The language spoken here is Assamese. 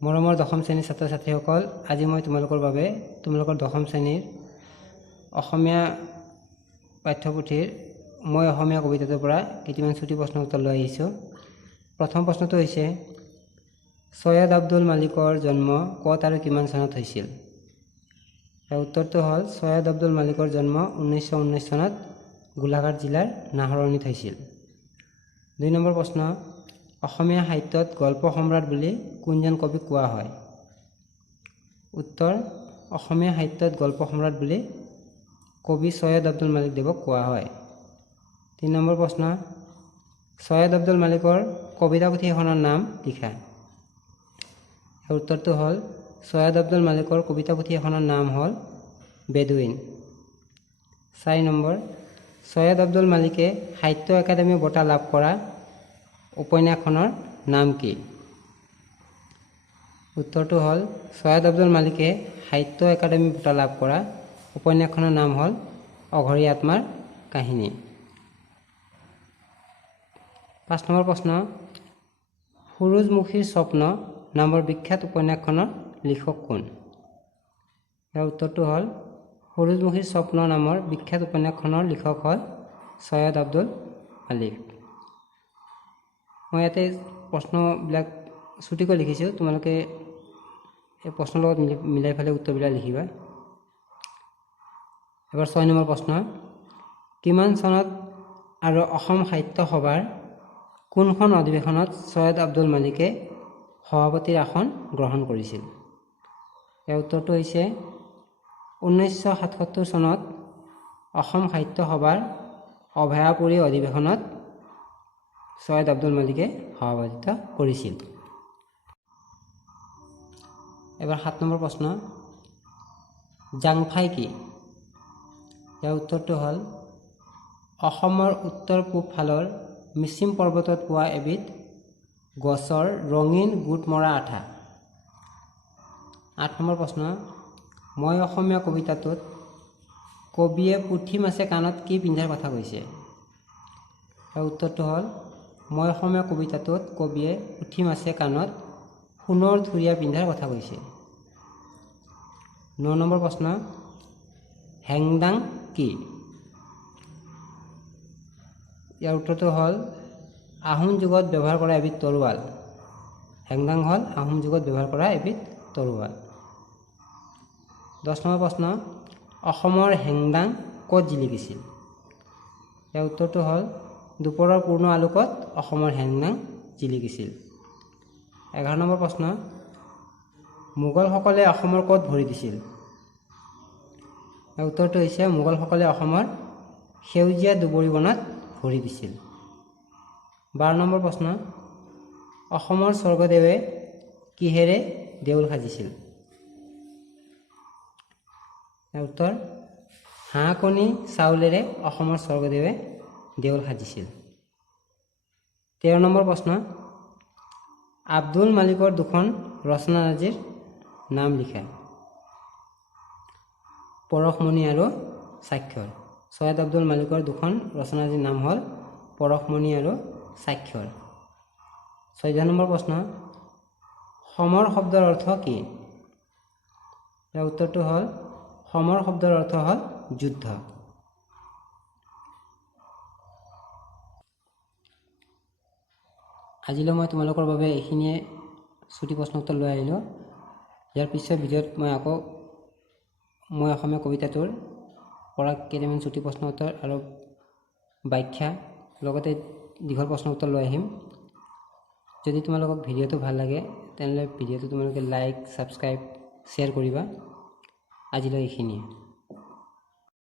মৰমৰ দশম শ্ৰেণীৰ ছাত্ৰ ছাত্ৰীসকল, আজি মই তোমালোকৰ দশম শ্ৰেণীৰ অসমীয়া পাঠ্যপুথিৰ মই অসমীয়া কবিতাটোৰ পৰা কেইটামান ছুটি প্ৰশ্ন উত্তৰ লৈ আহিছোঁ। প্ৰথম প্ৰশ্নটো হৈছে, সৈয়দ আব্দুল মালিকৰ জন্ম ক'ত আৰু কিমান চনত হৈছিল? উত্তৰটো হ'ল, সৈয়দ আব্দুল মালিকৰ জন্ম 1919 চনত গোলাঘাট জিলাৰ নাহৰণিত হৈছিল। 2 নম্বৰ প্ৰশ্ন, অসমীয়া সাহিত্যত গল্প সম্ৰাট বুলি কোনজন কবিক কোৱা হয়? উত্তৰ, অসমীয়া সাহিত্যত গল্প সম্ৰাট বুলি কবি সৈয়দ আব্দুল মালিক দেৱক কোৱা হয়। 3 নম্বৰ প্ৰশ্ন, সৈয়দ আব্দুল মালিকৰ কবিতা পুথি এখনৰ নাম লিখা। উত্তৰটো হ'ল, সৈয়দ আব্দুল মালিকৰ কবিতা পুথি এখনৰ নাম হ'ল বেদুইন। 4 নম্বৰ, সৈয়দ আব্দুল মালিকে সাহিত্য একাডেমী বঁটা লাভ কৰা উপন্যাসখনৰ নাম কি? উত্তৰটো হ'ল, সৈয়দ আব্দুল মালিকে সাহিত্য একাডেমী বঁটা লাভ কৰা উপন্যাসখনৰ নাম হ'ল অঘৰী আত্মাৰ কাহিনী। 5 নম্বৰ প্ৰশ্ন, সুৰুযমুখীৰ স্বপ্ন নামৰ বিখ্যাত উপন্যাসখনৰ লিখক কোন? ইয়াৰ উত্তৰটো হ'ল, সুৰুযমুখীৰ স্বপ্ন নামৰ বিখ্যাত উপন্যাসখনৰ লিখক হ'ল সৈয়দ আব্দুল মালিক। মই ইয়াতে প্ৰশ্নবিলাক ছুটিকৈ লিখিছোঁ, তোমালোকে এই প্ৰশ্নৰ লগত মিলাই পেলাই উত্তৰবিলাক লিখিবা। এবাৰ 6 নম্বৰ প্ৰশ্ন, কিমান চনত আৰু অসম সাহিত্য সভাৰ কোনখন অধিৱেশনত সৈয়দ আব্দুল মালিকে সভাপতিৰ আসন গ্ৰহণ কৰিছিল? ইয়াৰ উত্তৰটো হৈছে 1977 চনত অসম সাহিত্য সভাৰ অভয়াপুৰী অধিৱেশনত সৈয়দ আব্দুল মালিকে সভাপতিত্ব কৰিছিল। এবাৰ 7 নম্বৰ প্ৰশ্ন, জাংফাই কি? ইয়াৰ উত্তৰটো হ'ল, অসমৰ উত্তৰ পূব ফালৰ মিচিম পৰ্বতত পোৱা এবিধ গছৰ ৰঙীন গোট মৰা আঠা। 8 নম্বৰ প্ৰশ্ন, মই অসমীয়া কবিতাটোত কবিয়ে পুঠি মাছে কাণত কি পিন্ধাৰ কথা কৈছে? ইয়াৰ উত্তৰটো হ'ল, মই অসমীয়া কবিতাটোত কবিয়ে পুঠি মাছে কাণত সোণৰ থুৰীয়া পিন্ধাৰ কথা কৈছে। 9 নম্বৰ প্ৰশ্ন, হেংদাং কি? ইয়াৰ উত্তৰটো হ'ল, আহোম যুগত ব্যৱহাৰ কৰা এবিধ তৰোৱাল। হেংদাং হ'ল আহোম যুগত ব্যৱহাৰ কৰা এবিধ তৰোৱাল। 10 নম্বৰ প্ৰশ্ন, অসমৰ হেংদাং ক'ত জিলিকিছিল? ইয়াৰ উত্তৰটো হ'ল, দুপৰৰ পূৰ্ণ আলোকত অসমৰ হেংদাং জিলিকিছিল। 11 নম্বৰ প্ৰশ্ন, মোগলসকলে অসমৰ ক'ত ভৰি দিছিল? ইয়াৰ উত্তৰটো হৈছে, মোগলসকলে অসমৰ সেউজীয়া দুবৰি বনত ভৰি দিছিল। 12 নম্বৰ প্ৰশ্ন, অসমৰ স্বৰ্গদেৱে কিহেৰে দেউল সাজিছিল? ইয়াৰ উত্তৰ, হাঁহ কণী চাউলেৰে অসমৰ স্বৰ্গদেৱে দেউল সাজিছিল। 13 নম্বৰ প্ৰশ্ন, আব্দুল মালিকৰ দুখন ৰচনাৰাজিৰ নাম লিখা। পৰশমণি আৰু স্বাক্ষৰ। সৈয়দ আব্দুল মালিকৰ দুখন ৰচনাৰাজিৰ নাম হ'ল পৰশমণি আৰু স্বাক্ষৰ। 14 নম্বৰ প্ৰশ্ন, সমৰ শব্দৰ অৰ্থ কি? ইয়াৰ উত্তৰটো হ'ল, সমৰ শব্দৰ অৰ্থ হ'ল যুদ্ধ। আজিলৈ মই তোমালোকৰ বাবে এইখিনিয়ে ছুটি প্ৰশ্ন উত্তৰ লৈ আহিলোঁ। ইয়াৰ পিছৰ ভিডিঅ'ত মই অসমীয়া কবিতাটোৰ পৰা কেইটামান ছুটি প্ৰশ্ন উত্তৰ আৰু ব্যাখ্যা লগতে দীঘল প্ৰশ্ন উত্তৰ লৈ আহিম। যদি তোমালোকক ভিডিঅ'টো ভাল লাগে তেনেহ'লে ভিডিঅ'টো তোমালোকে লাইক, ছাবস্ক্ৰাইব, শ্বেয়াৰ কৰিবা। আজিলৈ এইখিনিয়ে।